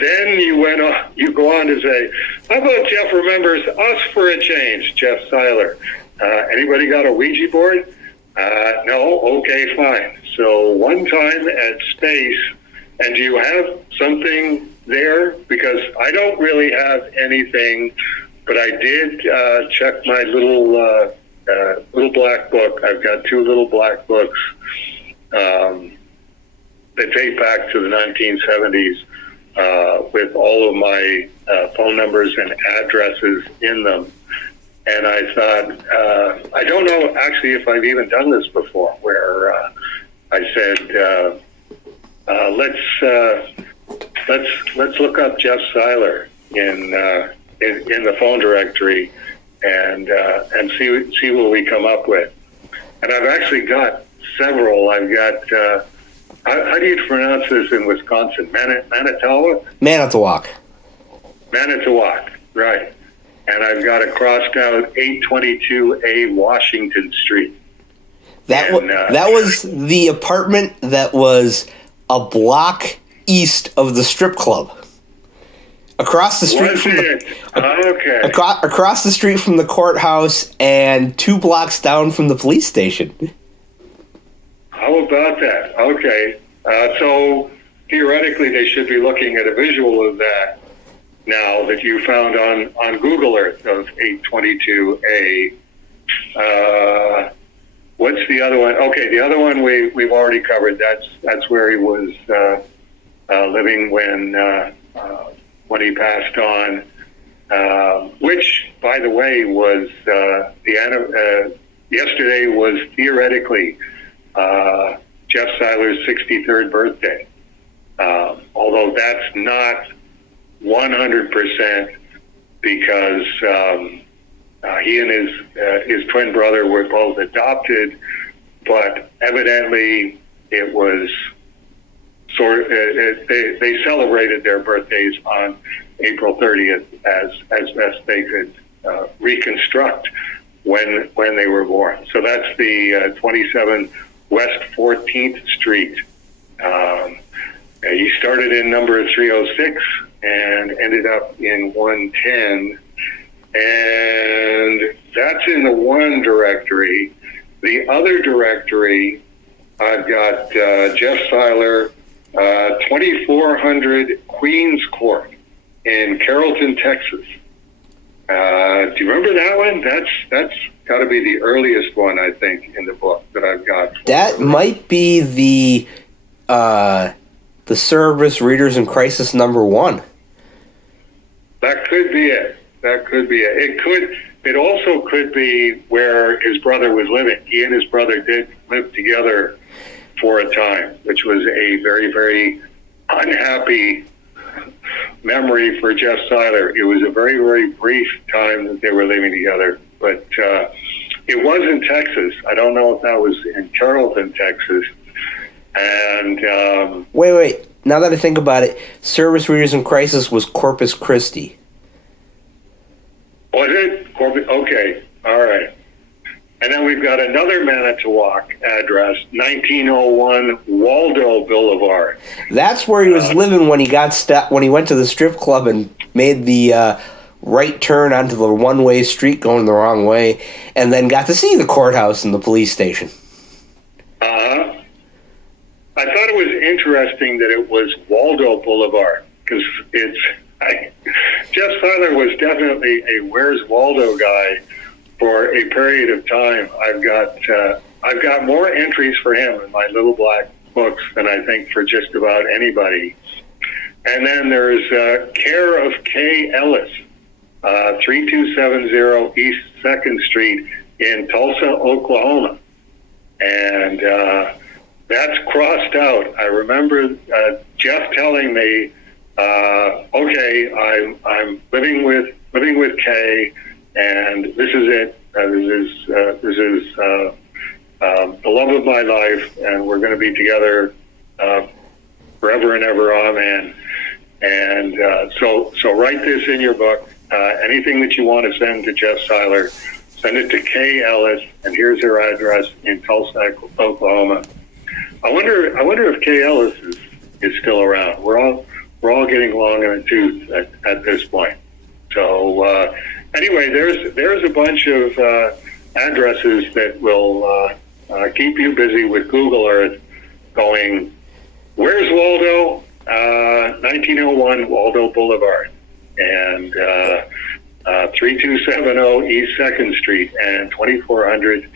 then you go on to say, how about Jeff remembers us for a change, Jeff Seiler. Anybody got a Ouija board? No? Okay, fine. So one time at Space, and do you have something there? Because I don't really have anything, but I did check my little black book. I've got 2 little black books that date back to the 1970s with all of my phone numbers and addresses in them. And I thought, I don't know actually if I've even done this before, where I said, let's look up Jeff Seiler in the phone directory and see what we come up with. And I've actually got several. I've got how do you pronounce this in Wisconsin? Manitowoc? Manitowoc. Manitowoc, right. And I've got a crossed out 822A Washington Street. That was the apartment that was a block east of the strip club. Across the street across the street from the courthouse and 2 blocks down from the police station. How about that? Okay. So theoretically they should be looking at a visual of that now that you found on Google Earth of 822A. What's the other one? Okay, the other one we've already covered. That's where he was living when he passed on. Which, by the way, was yesterday was theoretically Jeff Seiler's 63rd birthday. Although that's not 100% because he and his twin brother were both adopted, but evidently it was they celebrated their birthdays on April 30th as best they could reconstruct when they were born. So that's the 27 West 14th Street. He started in number 306 and ended up in 110. And that's in the one directory. The other directory, I've got Jeff Seiler, 2400 Queens Court in Carrollton, Texas. Do you remember that one? That's got to be the earliest one, I think, in the book that I've got. That might be the Cerebus Readers in Crisis #1. That could be it. That could be it. It also could be where his brother was living. He and his brother did live together for a time, which was a very, very unhappy memory for Jeff Seiler. It was a very, very brief time that they were living together, but it was in Texas. I don't know if that was in Carrollton, Texas. And wait. Now that I think about it, Cerebus Readers in Crisis was Corpus Christi. Was it? Okay, all right. And then we've got another Manitowoc address, 1901 Waldo Boulevard. That's where he was living when he got when he went to the strip club and made the right turn onto the one-way street going the wrong way, and then got to see the courthouse and the police station. I thought it was interesting that it was Waldo Boulevard, because Jeff Seiler was definitely a Where's Waldo guy for a period of time. I've got more entries for him in my little black books than I think for just about anybody. And then there's Care of K. Ellis, 3270 East 2nd Street in Tulsa, Oklahoma. And that's crossed out. I remember Jeff telling me, okay, I'm living with Kay, and this is it. This is the love of my life, and we're going to be together forever and ever, amen. And so write this in your book. Anything that you want to send to Jeff Seiler, send it to Kay Ellis, and here's her address in Tulsa, Oklahoma. I wonder if Kay Ellis is still around. We're we're all getting long in the tooth at this point. So anyway, there's a bunch of addresses that will keep you busy with Google Earth going, where's Waldo? 1901 Waldo Boulevard and 3270 East 2nd Street and 2400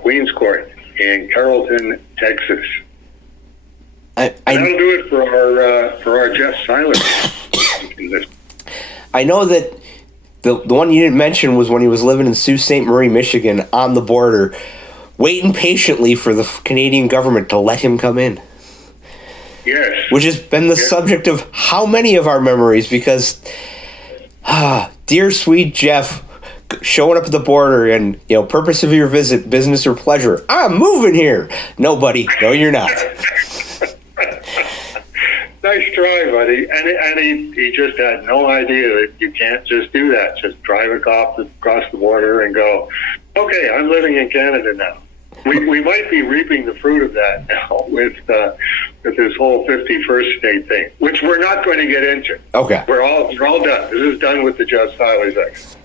Queens Court in Carrollton, Texas. That'll do it for our Jeff Seiler. I know that the one you didn't mention was when he was living in Sault Ste. Marie, Michigan, on the border, waiting patiently for the Canadian government to let him come in. Yes. Which has been the subject of how many of our memories, because, dear sweet Jeff, showing up at the border and, purpose of your visit, business or pleasure. I'm moving here. No, buddy. No, you're not. Nice try, buddy. And he just had no idea that you can't just do that. Just drive across the border and go, okay, I'm living in Canada now. We might be reaping the fruit of that now with this whole 51st state thing, which we're not going to get into. Okay. We're all done. This is done with the Jeff Seiler section.